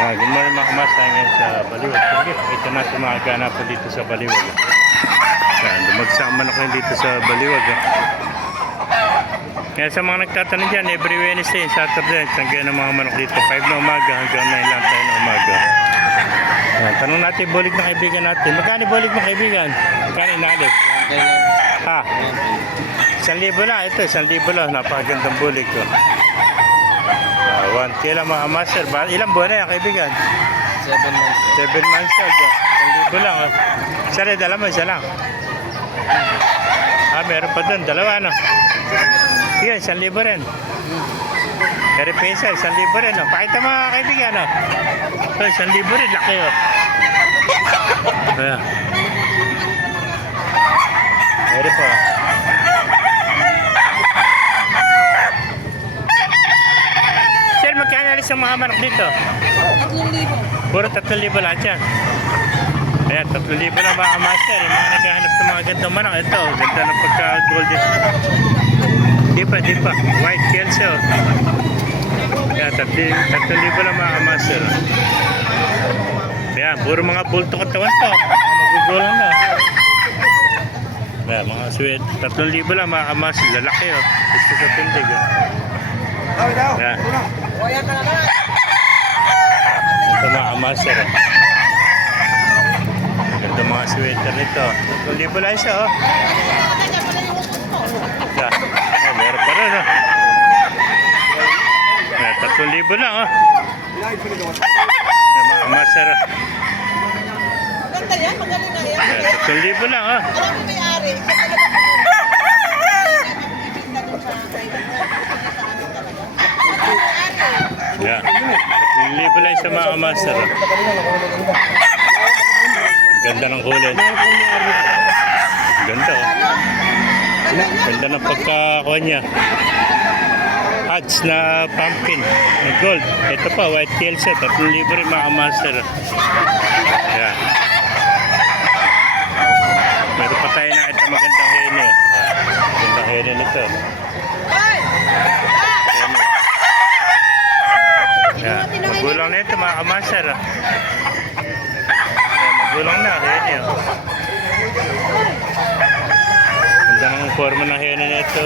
Good morning mga kamas, tayo ngayon sa Baliwag. Sige, ito natin mga ganapan dito sa Baliwag. Dumagsak ang manok ngayon dito sa Baliwag. Kaya sa mga nagtatanong dyan, every Wednesday, Saturday, tanggayan ng mga manok dito. 5 na umaga hanggang 9 lang tayo na umaga. Tanong natin, bulig ng kaibigan natin. Magkano bulig ng kaibigan? Magkano inalit? Ha? 1,000 lang. Ito, 1,000 lang. Napakagandang bulig ko. 1K lang mga master. Ilang buwan na yan kaibigan? 7 months. 7 months old. 1,000 lang. Isa rin, dala mo, isa lang. Meron pa doon. Dalawa, ano? Sige, 1,000 rin. Pero pesa, 1,000 rin. Pakita mo mga kaibigan, no? Ito, 1,000 rin. Laki, oh. Ayan. Meron pa. Sir, magkano alis ang mga manok dito? 3,000. Puro 3,000 lahat yan. Ayan, 3,000 lang mga master. Yung mga naghahanap ng mga gandang manok. Ito, ganda ng pagka-golden. Di pa. White Kelso. Ayan, 3,000 lang mga master. Ayan, puro mga bulto katawan pa. Magugulang na. Ayan, mga sweat. 3,000 lang mga master. Lalaki, oh. Gusto sa tindig, oh. Ayan. Ito mga master, oh. Ganda mga sweater nito. 3,000 lang isa, oh. Ayan. Meron pa rin, oh. Ayan, 3,000 lang, oh. Ayan, mga master, oh. Ganda yan, magaling na yan. Ayan, 3,000 lang, oh. Alam mo may-ari. Ayan, 3,000 lang isa mga master, oh. Ganda ng kulay. Ganda, oh. Ganda ng pagkakakuha niya. Hats na pumpkin na gold. Ito pa, white Kelso. 3,000 rin mga master. Ayan. Meron pa tayo na ito magandang hene. Magandang hene nito. Ayan. Magulang na ito mga master. Magulang na, hene. Ganda ng forma ng hene na ito.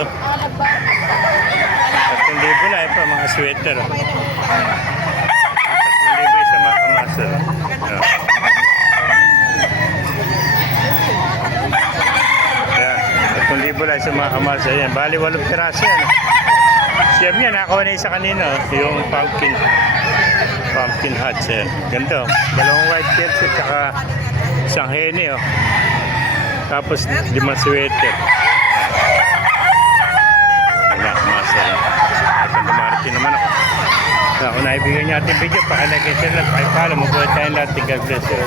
3,000 lang ito mga sweater. 3,000 isa mga master. Ayan, 3,000 lang isa mga master. Ayan, bali 8 piraso yan. Siyam yan, nakakuha na isa kanina. Yung pumpkin hats. Ayan. Ganda. Dalawang white shirts at saka isang hene. Oh. Tapos 5 sweater. Ayan, master. Dumarating naman ako. Kung naibigyan niyo ating video, pakilagay siya lang, pakipala, mabuhay tayong lahat. God bless you.